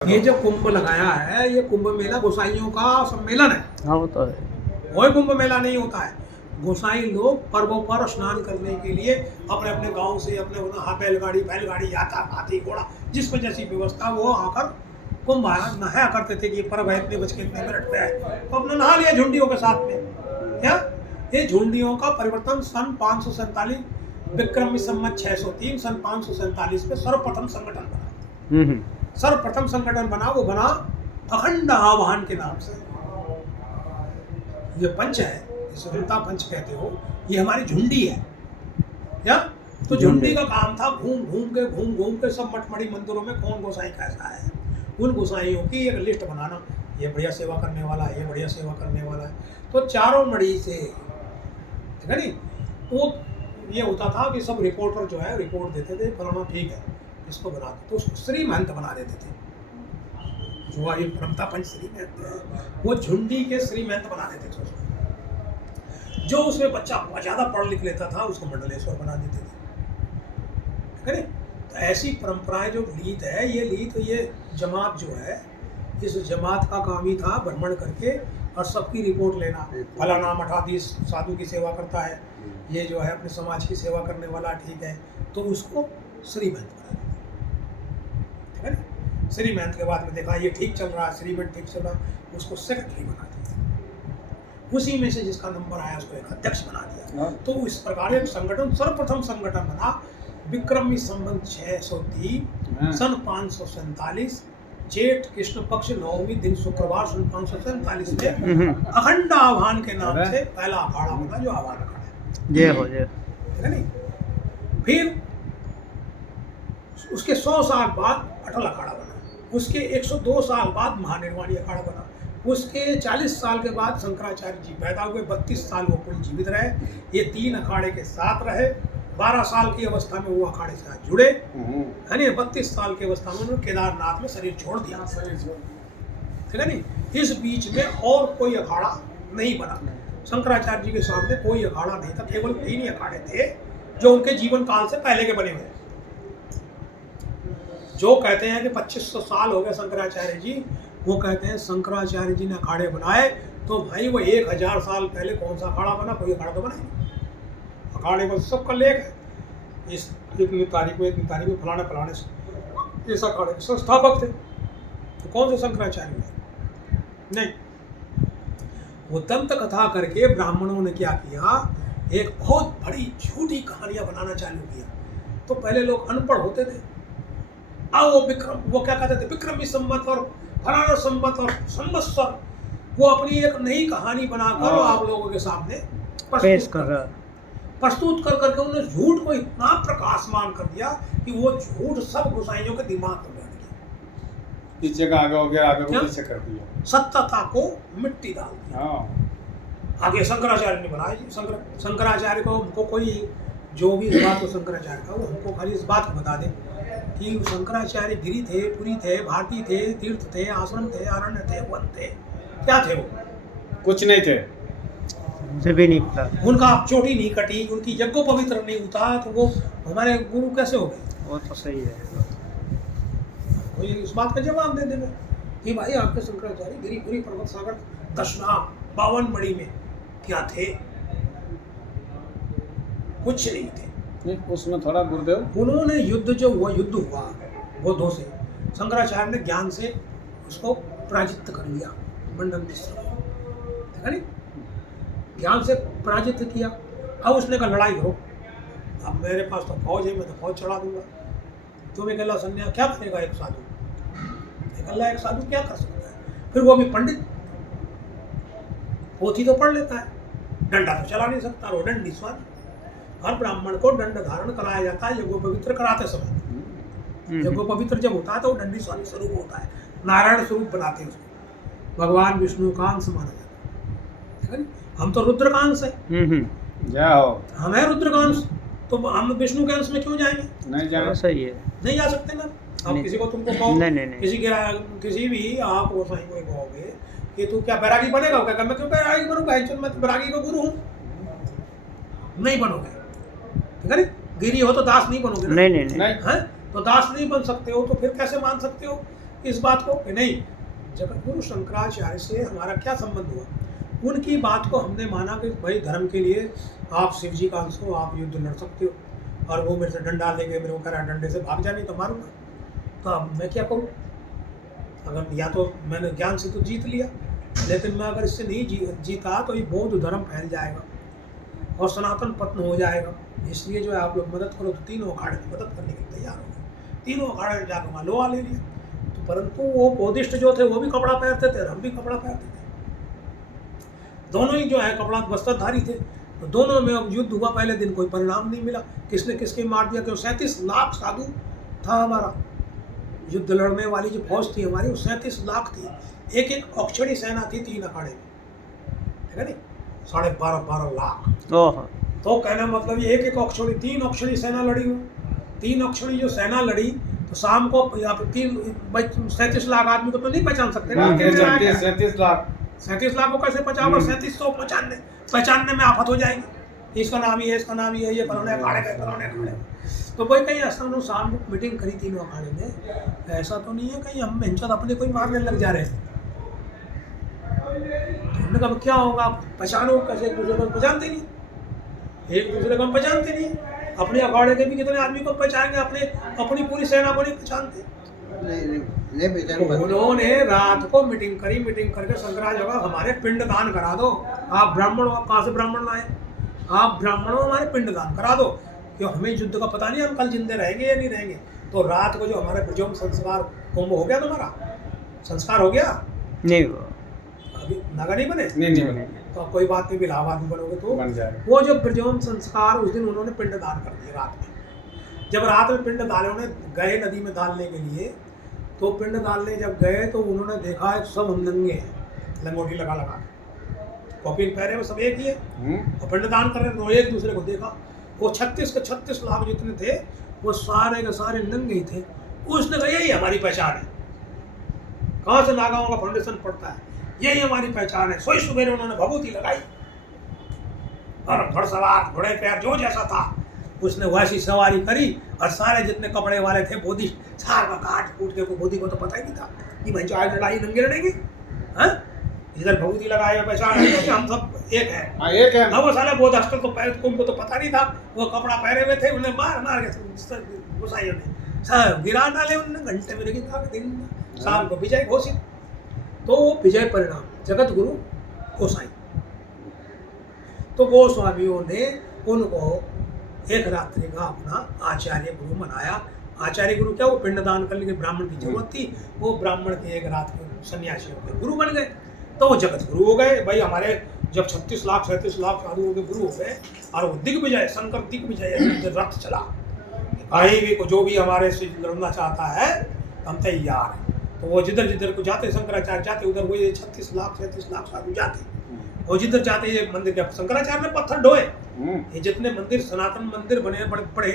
ये जो कुंभ लगाया है, ये कुंभ मेला गोसाइयों का सम्मेलन है। हाँ वो तो है। कोई कुंभ मेला नहीं होता है। गोसाई लोग पर्वों पर स्नान करने के लिए अपने अपने गांव से अपने बैलगाड़ी यात्रा हाथी घोड़ा जिस पर जैसी व्यवस्था वो आकर कुंभ नहाया करते थे कि ये पर्व है इतने बज के इतने मिनट पे है, तो अपने नहा लिया झुंडियों के साथ में। क्या ये झुंडियों का परिवर्तन सन 547 विक्रमी संवत 603 सन 547 में सर्वप्रथम संगठन बना। सर्वप्रथम संगठन बना, वो बना अखंड आवाहन के नाम से। ये पंच है, जिसे वृंदा पंच कहते हो, ये हमारी झुंडी है। क्या तो झुंडी का काम था घूम घूम के सब मठमढ़ी मंदिरों में कौन गोसाई कैसा है, उन गोसाइयों की एक लिस्ट बनाना। ये बढ़िया सेवा करने वाला है, ये बढ़िया सेवा करने वाला है। तो चारों मढ़ी से, ठीक है नहीं, तो ये होता था कि सब रिपोर्टर जो है रिपोर्ट देते थे, फलाना ठीक है इसको बना दो, तो उसको श्री महंत बना देते थे। जो ये परमता पंच श्री महंत है, वो झुंडी के श्री महंत बना देते थे उसको। जो उसमें बच्चा ज़्यादा पढ़ लिख लेता था उसको मंडलेश्वर बना देते थे, ठीक है नहीं। तो ऐसी परंपराएं जो लीत है, ये जमात जो है, इस जमात का काम ही था भ्रमण करके और सबकी रिपोर्ट लेना। फलाना मठाधीश साधु की सेवा करता है, ये जो है अपने समाज की सेवा करने वाला ठीक है, तो उसको श्री महंत बना देते, ठीक है ना। श्री महंत के बाद में देखा ये ठीक चल रहा है, श्री महंत ठीक चल रहा है, उसको सेक्रेटरी बना दिया। उसी में से जिसका नंबर आया उसको एक अध्यक्ष बना दिया। तो इस प्रकार एक संगठन, सर्वप्रथम संगठन बना विक्रमी संवत 603 सन 547 जेठ कृष्ण पक्ष 9वीं दिन शुक्रवार सन 547 में अखंड आह्वान के नाम से पहला अखाड़ा बना, जो आह्वान अखाड़ा है। जय हो जय, ठीक है नहीं। फिर उसके 100 साल बाद अटल अखाड़ा बना, उसके 102 साल बाद महानिर्वाणी अखाड़ा बना, उसके 40 साल के बाद शंकराचार्य जी पैदा हुए, 32 साल वो कुल जीवित रहे। ये 3 अखाड़े के साथ रहे। 12 साल की अवस्था में वो अखाड़े से जुड़े, है नहीं। 32 साल की अवस्था में उन्होंने केदारनाथ में शरीर छोड़ दिया, ठीक है नहीं। इस बीच में और कोई अखाड़ा नहीं बना। शंकराचार्य जी के सामने कोई अखाड़ा नहीं था, केवल 3 ही अखाड़े थे जो उनके जीवन काल से पहले के बने हुए। जो कहते हैं कि 2500 साल हो गए शंकराचार्य जी, वो कहते हैं शंकराचार्य जी ने अखाड़े बनाए, तो भाई वो 1000 साल पहले कौन सा अखाड़ा बना, कोई अखाड़ा तो बना नहीं। अखाड़े पर सबका लेख है, इस इतनी तारीख में फलाने से इस अखाड़े के संस्थापक थे, तो कौन से शंकराचार्य हुए? नहीं। वो दंत कथा करके ब्राह्मणों ने क्या किया, एक बहुत बड़ी झूठी कहानियां बनाना चालू किया। तो पहले लोग अनपढ़ होते थे, वो क्या कहते थे, विक्रमी संवत और फलाना संवत और संवत्सर, वो अपनी एक नई कहानी बनाकर आप लोगों के सामने प्रस्तुत कर करके उन्होंने झूठ को इतना प्रकाशमान कर दिया कि वो झूठ सब गोसाइयों के दिमाग में बैठ गया। इस जगह आगे हो गया, आगे को पीछे कर दिया, सत्यता को मिट्टी डाल दिया। आगे शंकराचार्य ने बनाया जी। शंकराचार्य को हमको कोई जो भी इस बात को शंकराचार्य का, वो हमको खाली इस बात को बता दे कि शंकराचार्य गिरी थे, पुरी थे, भारती थे, तीर्थ थे, आश्रम थे, अरण्य थे, वन थे, क्या थे? वो कुछ नहीं थे, भी नहीं पता। उनका चोटी नहीं कटी, उनकी यज्ञो पवित्र नहीं होता, तो वो हमारे गुरु कैसे हो गए? वो तो सही है। कोई इस बात का जवाब दे देवे कि भाई आपके शंकराचार्य गिरिपुरी पर्वत सागर दशना 52 मणि में क्या थे? कुछ नहीं थे। उसमें थोड़ा गुरुदेव उन्होंने युद्ध जो हुआ, युद्ध हुआ बौद्धों से, शंकराचार्य ने ज्ञान से उसको पराजित कर लिया। मंडन मिश्र, ठीक है नहीं, ज्ञान से पराजित किया। अब उसने कहा लड़ाई करो, अब मेरे पास तो फौज है, मैं तो फौज चढ़ा दूंगा। तुम एक अल्लाह सन्या क्या करेगा एक साधु? एक साधु क्या कर सकता है? फिर वो भी पंडित, पोथी तो पढ़ लेता है, डंडा तो चला नहीं सकता, वो दंडी स्वामी। हर ब्राह्मण को दंड धारण कराया जाता है यज्ञो पवित्र कराते समय। यज्ञो पवित्र जब होता है तो वो दंडी स्वामी स्वरूप होता है, नारायण स्वरूप बनाते हैं उसको, भगवान विष्णु का अंश माना जाता है। हम तो रुद्रकांश है, हम है रुद्रकांश, तो हम विष्णु के अंश में क्यों जाएंगे? नहीं जाना सही है, नहीं जा सकते ना। अब किसी को तुमको कहो, किसी भी आप गोसाई को कहोगे कि तू क्या बैरागी बनेगा, क्या मैं क्यों बैरागी बनूंगा, मैं तो बैरागी का गुरु हूँ। नहीं बनोगे, ठीक है नहीं। गिरी हो तो दास नहीं बनोगे, नहीं। है तो दास नहीं बन सकते हो, तो फिर कैसे मान सकते हो इस बात को कि नहीं, जगत गुरु शंकराचार्य से हमारा क्या संबंध हुआ? उनकी बात को हमने माना कि भाई धर्म के लिए आप शिव जी का अंश हो, आप युद्ध लड़ सकते हो, और वो मेरे से डंडा लेके मेरे को कह रहा डंडे से भाग जा, नहीं तो मारूंगा। तो अब मैं क्या करूँ? अगर या तो मैंने ज्ञान से तो जीत लिया, लेकिन मैं अगर इससे नहीं जीता तो ये बौद्ध धर्म फैल जाएगा और सनातन पतन हो जाएगा। इसलिए जो है आप लोग मदद करो। तो तीनों अखाड़े की मदद करने के लिए तैयार हो गए। तीनों अखाड़े में जाकर वहाँ लोहा ले लिया। तो परंतु वो बौद्धिस्ट जो थे वो भी कपड़ा पहनते थे, हम भी कपड़ा पहनते थे, दोनों ही जो है कपड़ा वस्त्रधारी थे। तो दोनों में अब युद्ध हुआ। पहले दिन कोई परिणाम नहीं मिला, किसने किसके मार दिया। क्यों? 37 लाख साधु था हमारा। युद्ध लड़ने वाली जो फौज थी हमारी वो 37 लाख थी। एक एक अक्षरी सेना थी 3 अखाड़े में, ठीक है नहीं, 12.5 लाख। ओह, तो कहना मतलब ये एक एक अक्षरी 3 अक्षरी सेना लड़ी हो। 3 अक्षरी जो सेना लड़ी तो शाम को यहाँ पे 37 लाख आदमी को तो नहीं पहचान सकते ना। 37 लाख 37 लाख को कैसे पहचान? 3795 में आफत हो जाएगी। इसका नाम ये, इसका नाम ये फलाने अखाड़े का, फलाने अखाड़े। तो भाई कहीं ऐसा उन्होंने शाम को मीटिंग करी तीनों अखाड़े में, ऐसा तो नहीं है कहीं हम हिंसा अपने कोई मारने लग जा रहे हैं। तो हमने कहा क्या होगा, आप पहचानो कैसे? एक दूसरे को पहचानते नहीं, एक दूसरे को हम पहचानते नहीं। अपने अखाड़े के भी कितने आदमी को पहचानेंगे, अपनी पूरी सेना को नहीं पहचानते। उन्होंने रात को मीटिंग करी। मीटिंग करके शंकराचार्य होगा हमारे पिंड दान करा दो। आप ब्राह्मण हो, आप कहाँ से ब्राह्मण लाए? आप ब्राह्मण हो, हमारे पिंड दान करा दो, क्यों हमें युद्ध का पता नहीं हम कल जिंदे रहेंगे या नहीं रहेंगे। तो रात को जो हमारे प्रजोम संस्कार कुंभ हो गया, तुम्हारा संस्कार हो गया नहीं हुआ, अभी नागा नहीं बने? नहीं बने। तो कोई बात नहीं, इलाहाबाद में बनोगे तो बन जाएगा। वो जो प्रजोम संस्कार उस दिन उन्होंने पिंड दान कर दिए रात में। जब रात में पिंड डाले, उन्हें गए नदी में डालने के लिए, तो पिंड डालने जब गए तो उन्होंने देखा सब हम नंगे हैं, लंगोटी लगा लगा कॉपी पहने हुए सब एक ही है और पिंड दान कर रहे, तो एक दूसरे को देखा। वो 36 के 36 लाख जितने थे वो सारे के सारे नंगे ही थे। उसने कहा यही हमारी पहचान है। कहाँ से नागाओं का फाउंडेशन पड़ता है, यही हमारी पहचान है। सोई सुबेरे उन्होंने भभूति लगाई और घुड़सवार घोड़े पैर जो जैसा था उसने वैसी सवारी करी, और सारे जितने कपड़े वाले थे बोधिस्ट सारा काट कूट के, बोधी को तो पता ही नहीं था कि भाई आज लड़ाई नंगे लड़ेंगे। हाँ, इधर भभूति लगाए पहचान है कि हम सब एक है। हाँ, एक है। अब वो साले बोधस्टर तो उनको तो पता नहीं था, वो कपड़ा पहने हुए थे, उन्हें मार मार के गोसाइयों ने सब गिरा डाले। उन्होंने घंटे में लेकिन था दिन शाम को विजय घोषित। तो विजय परिणाम जगत गुरु गोसाई। तो गोस्वामियों ने उनको एक रात्रि का अपना आचार्य गुरु बनाया। आचार्य गुरु क्या, वो पिंडदान करने के ब्राह्मण की जरूरत थी, वो ब्राह्मण के एक रात के सन्यासियों के गुरु बन गए। तो वो जगत गुरु हो गए। भाई हमारे जब 36 लाख 37 लाख साधुओं के गुरु हो गए और वो दिग्विजय, शंकर दिग्विजय रथ चला, कहीं भी जो भी हमारे से लड़ना चाहता है हम तैयार हैं। तो वो जिधर जिधर को जाते शंकराचार्य जाते, उधर वो ये 36 लाख 37 लाख साधु जाते, और जिधर जाते ये मंदिर के शंकराचार्य ने पत्थर ढोए। ये जितने मंदिर सनातन मंदिर बने बड़े बड़े,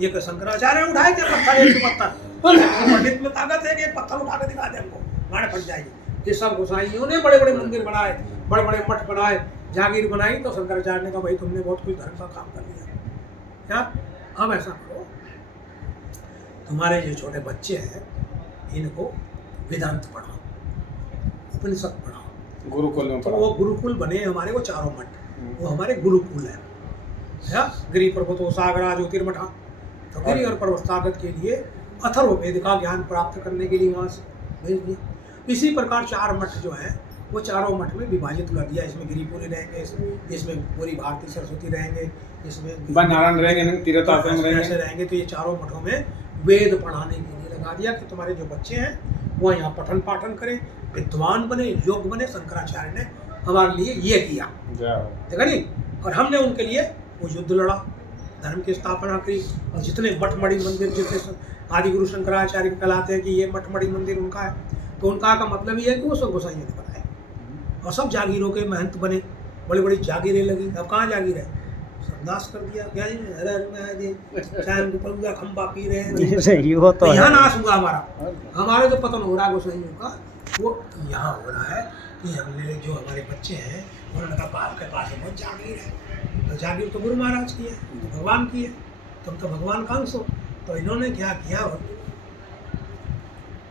ये शंकराचार्य ने उठाए थे पत्थर, एक पत्थर। पंडित में ताकत है कि एक पत्थर उठा के दिखा दे हमको, गाड़े फट जाएगी। ये सब गोसाइयों ने बड़े बड़े मंदिर बनाए, बड़े बड़े मठ बनाए, जागीर बनाई। तो शंकराचार्य ने कहा भाई तुमने बहुत कुछ धर्म का काम कर लिया, क्या अब ऐसा करो, तुम्हारे जो छोटे बच्चे हैं इनको वेदांत पढ़ाओ, उपनिषद पढ़ाओ। गुरुकुल में तो वो गुरुकुल बने हमारे, वो चारों मठ, वो हमारे गुरुकुल है। गिरि पर्वतो सागरा ज्योतिर्मठा। तो गिरि और पर्वत सागर के लिए अथर्ववेद का ज्ञान प्राप्त करने के लिए वहाँ से भेज दिया। इसी प्रकार 4 मठ जो है वो चारों मठ में विभाजित कर दिया। इसमें गिरिपुरी रहेंगे, इसमें पूरी भारती सरस्वती रहेंगे, इसमें नारायण रहेंगे, तीर्थाश्रम रहेंगे। तो ये चारों मठों में वेद पढ़ाने के लिए लगा दिया कि तुम्हारे जो बच्चे हैं वो यहाँ पठन पाठन करें, विद्वान बने, योग बने। शंकराचार्य ने हमारे लिए ये किया, ठीक है नहीं। और हमने उनके लिए वो युद्ध लड़ा, धर्म की स्थापना की। और जितने मठ मणि मंदिर जितने आदि गुरु शंकराचार्य कहलाते हैं कि ये मठ मणि मंदिर उनका है, तो उनका का मतलब ये है कि वो सब गोसाइयों ने बनाए और सब जागीरों के महंत बने, बड़ी बड़ी जागीरें लगी। अब कहाँ जागीर है, सब नाश कर दिया। क्या हर हर महादेव, शाम को पूरा खंबा पी रहे हैं, तो यहाँ नाश हुआ हमारा जो पतन हो रहा है गोसाइयों का, वो यहाँ हो रहा है कि हमने जो हमारे बच्चे हैं उन्होंने कहा बाप के पास बहुत जागीर है, तो जागीर तो गुरु महाराज की है, तो भगवान की है, तुम तो भगवान का अंश हो। तो इन्होंने क्या किया,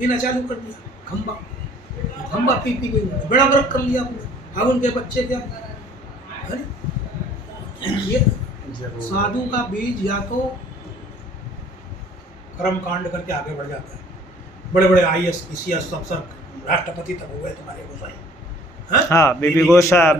पीना चालू कर दिया खंबा, खंबा पी पी के उन्होंने बड़ा गर्क कर लिया अपना। अब उनके बच्चे क्या, अरे ये साधु का बीज या तो कर्म कांड करके आगे बढ़ जाता है, बड़े बड़े IAS PCS अफसर राष्ट्रपति तक हुए तुम्हारे गोसाई। हाँ बीबी गोसा